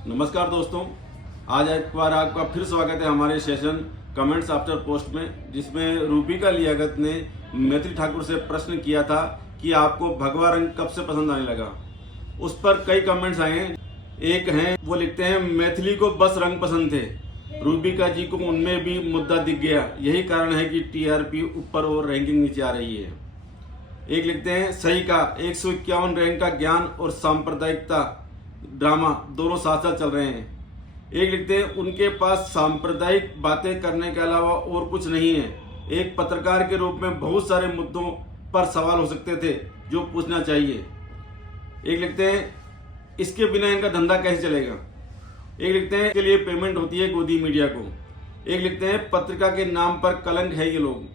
नमस्कार दोस्तों, आज एक बार आपका फिर स्वागत है हमारे सेशन कमेंट्स आफ्टर पोस्ट में, जिसमें रूबिका लियाकत ने मैथिली ठाकुर से प्रश्न किया था कि आपको भगवा रंग कब से पसंद आने लगा। उस पर कई कमेंट्स आए हैं। एक हैं, वो लिखते हैं मैथिली को बस रंग पसंद थे, रूबिका जी को उनमें भी मुद्दा दिख गया, यही कारण है कि टीआरपी ऊपर और रैंकिंग नीचे आ रही है। एक लिखते हैं, सही का 151 रैंक का ज्ञान और सांप्रदायिकता ड्रामा दोनों साथ साथ चल रहे हैं। एक लिखते हैं, उनके पास सांप्रदायिक बातें करने के अलावा और कुछ नहीं है। एक पत्रकार के रूप में बहुत सारे मुद्दों पर सवाल हो सकते थे जो पूछना चाहिए। एक लिखते हैं, इसके बिना इनका धंधा कैसे चलेगा। एक लिखते हैं, इसके लिए पेमेंट होती है गोदी मीडिया को। एक लिखते हैं, पत्रिका के नाम पर कलंक है ये लोग।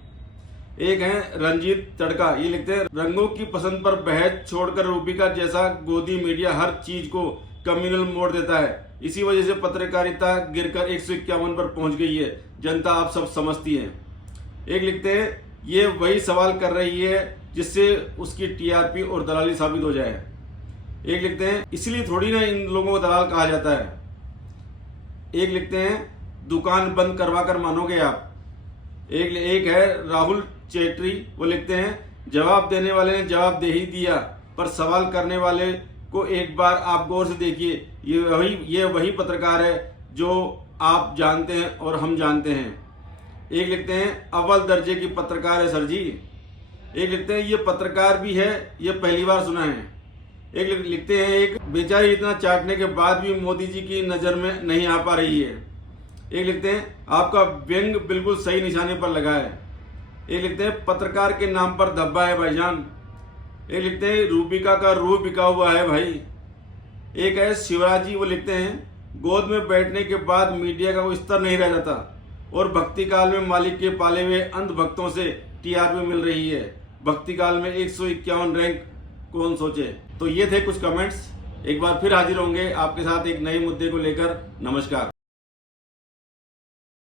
एक है रंजीत तड़का, ये लिखते हैं, रंगों की पसंद पर बहस छोड़कर रूबिका जैसा गोदी मीडिया हर चीज को कम्युनल मोड़ देता है, इसी वजह से पत्रकारिता गिरकर 151 पर पहुंच गई है, जनता आप सब समझती है। एक लिखते हैं, ये वही सवाल कर रही है जिससे उसकी टीआरपी और दलाली साबित हो जाए। एक लिखते हैं, इसलिए थोड़ी ना इन लोगों को दलाल कहा जाता है। एक लिखते हैं, दुकान बंद करवा कर मानोगे आप। एक है राहुल चेट्री, वो लिखते हैं, जवाब देने वाले ने जवाब दे ही दिया, पर सवाल करने वाले को एक बार आप गौर से देखिए, ये वही पत्रकार है जो आप जानते हैं और हम जानते हैं। एक लिखते हैं, अव्वल दर्जे की पत्रकार है सर जी। एक लिखते हैं, ये पत्रकार भी है, ये पहली बार सुना है। एक लिखते हैं, एक बेचारी इतना चाटने के बाद भी मोदी जी की नजर में नहीं आ पा रही है। एक लिखते हैं, आपका व्यंग बिल्कुल सही निशाने पर लगा है। एक लिखते हैं, पत्रकार के नाम पर धब्बा है भाईजान। एक लिखते हैं, रूबिका का रूह बिका हुआ है भाई। एक है शिवराज जी, वो लिखते हैं, गोद में बैठने के बाद मीडिया का कोई स्तर नहीं रह जाता और भक्ति काल में मालिक के पाले हुए अंध भक्तों से टीआरपी मिल रही है। भक्ति काल में 151 रैंक कौन सोचे। तो ये थे कुछ कमेंट्स। एक बार फिर हाजिर होंगे आपके साथ एक नए मुद्दे को लेकर। नमस्कार।